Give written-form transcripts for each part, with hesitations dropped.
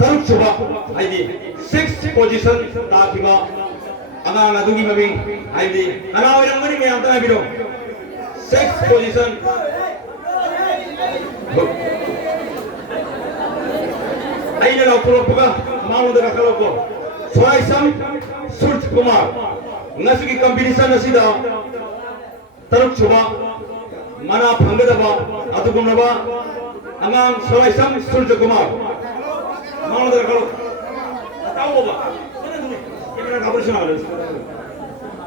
taruk suba haidi 6th position takiba angang adugi mabing haidi anaw ilang mani mayam ta biro 6th position aina law puropuga maunda ka kaloko Soraisam Surj Kumar ngasigi competition asida taruk suba mana phangdaba atugumnaba angang Soraisam Surj Kumar maunda ka kaloko tawo ba kena kabur sina wala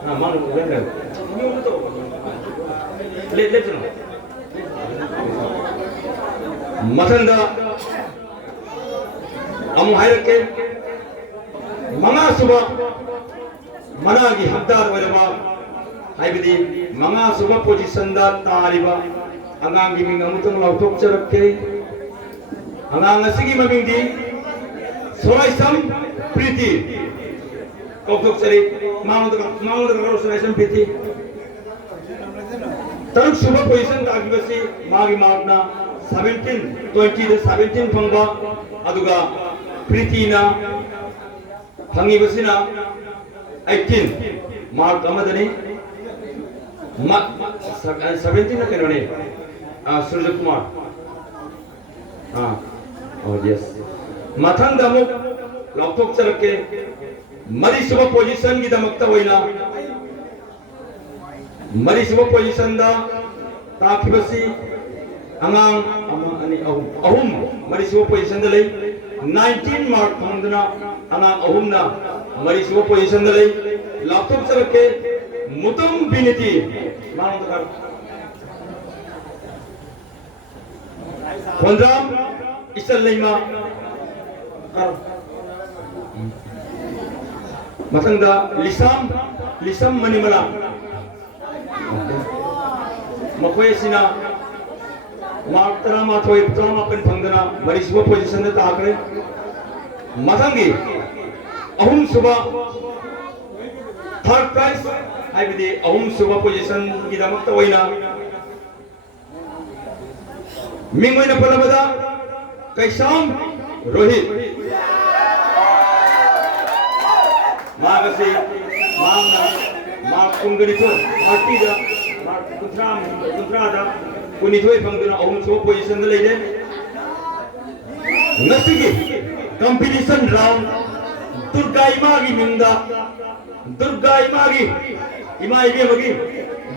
na manu wala ni to le no mathanda amu hayrake manga suba managi habdar waraba haibidi manga suba position da tariba angang gi minga mutong lautok charakke angang asigi mamingdi Soraisam Priti kautok chari maung da Soraisam Priti taruk suba position da agibasi magi magna 17 20 da 17 phangba aduga Priti na hangi basina 18 mark amadani 17 na kanone Surya Kumar oh yes mathang damuk loktok charake mari suba position gi damakta hoina mari suba position da takibasi angang ani ahum mari suba position da lei 19 mark phangdana anang ahumna mari suba position da lei laptop charake mutum biniti maung da Pandram isal leima mathangda lisam manimala makhoi sina mark tarama thoi tarama pen phangdana mari suba position da takre mathangi ahum suba third prize haibidi ahum suba position gi damakta hoina mingoina palabada kaisam Rohit magasi mangna mag kungani thon partida mag kuntrada kuni thoi phangduna ahum suba position da leide ngasigi competition round Durga Imagi Minda Durga Imagi Imai Bagi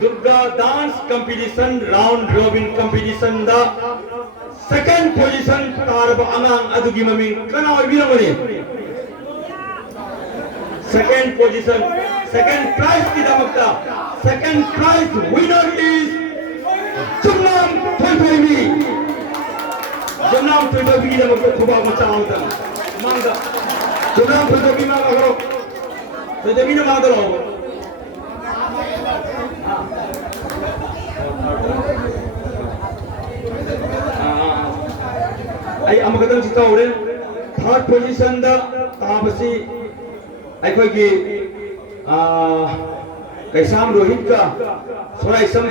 Durga dance competition round robin competition da second position tarab anang adugi mami kana obiramani second position second prize ki damakta second prize winner is Jumnam Thoibi Jumnam Thoibi ki damakta thuba macha auta manga Jumnam Thoibi ma karo Thoibi na ma dalo ai amagadam sita ore third position da tabasi aikoi gi kaisam Rohit ka Soraisam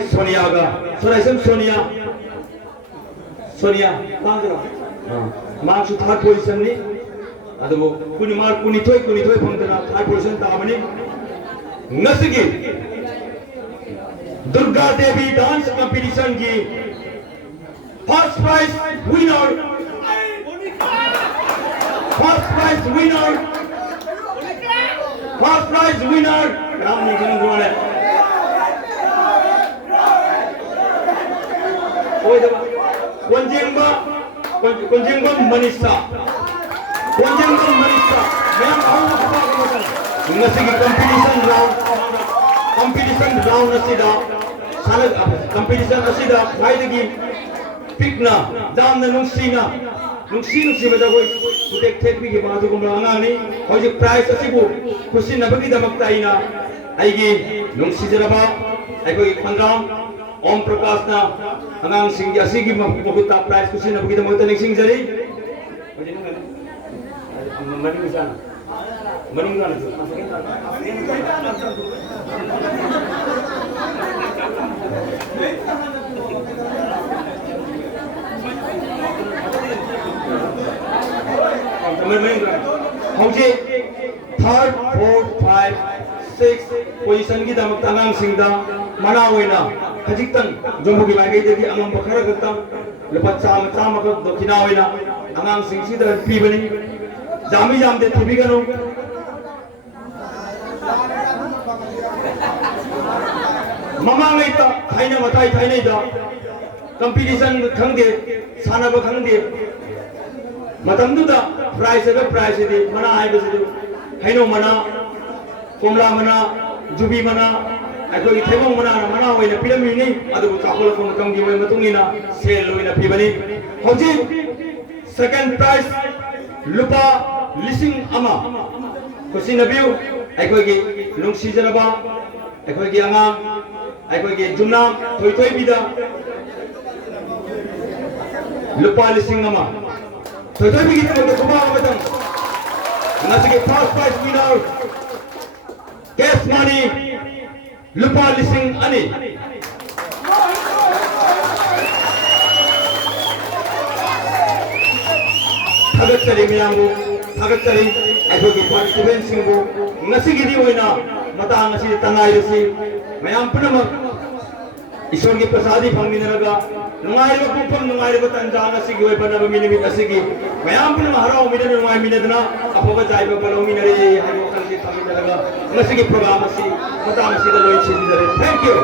Sonia mangro ma su third position ni adu kuni thoi phangdana third position tabani ngasigi Durga Devi dance competition gi first prize winner Ram Nijan Gole oi da Konjengba Manisa ma'am ngasigi competition round asida sala competition asida khaidagi pikna jamna nungsi badagoi putek thekbi gi badu gumra anani hoji prize asibu khushi nabagi damakta ina aigi nungsi jaraba aigoi Pandram Om Prakash na anang singgi asigi mabuta prize khushi nabagi damakta ningsing jari maning sana हौजे third fourth five six position की दमक तंगांग सिंगदा मना होइना खजिक्तन जोंबुगी माइगै देगी अमम बखरा गतम लुपा चाम चाम का दक्षिणा होइना अंगांग सिंगसिदा पीबनी जामी जामदे थिबिगनो ममांगै ता थाइना मताई थाइनै दा कंपटीशन खंगे सानब खंगे मतमदुदा प्राइस है प्राइस है मना है बस हैनो मना कोमला मना जुबी मना अखोई थेमो मना मना होइना पिरमी नि अदु चाखोल फोन कंगी होय मतुंगिना सेल होइना पिबनी होजि सेकंड प्राइस लुपा लिसिंग अमा खुशी नबियु अखोई की लुंगसी जनबा अखोई की अंगा अखोई की जुमना थोई थोई बिदा लुपा लिसिंग अमा थोई थोई बिगी तो कुबा मतम नसके first prize winner cash money लुपा लिसिंग अनि थागतरी मियामु थागतरी अखोगी पार्टिसिपेंट सिंगु नसिगिदी होइना मतांग असि तंगाई रसी मयाम पुनमक ईश्वर की प्रसादी फंगमिनरगा नुंगाइबा पुपम नुंगाइबा तंजान असिगी होय बनब मिनिमित असिगी मयाम पुनम हराव मिनन नुंगाइ मिनदना अफोगा जाइबा पलो मिनरे हाइबो खलसी फंगमिनरगा नसिगी प्रोग्राम असि मतांग असि द लोइ छिदिरे थैंक यू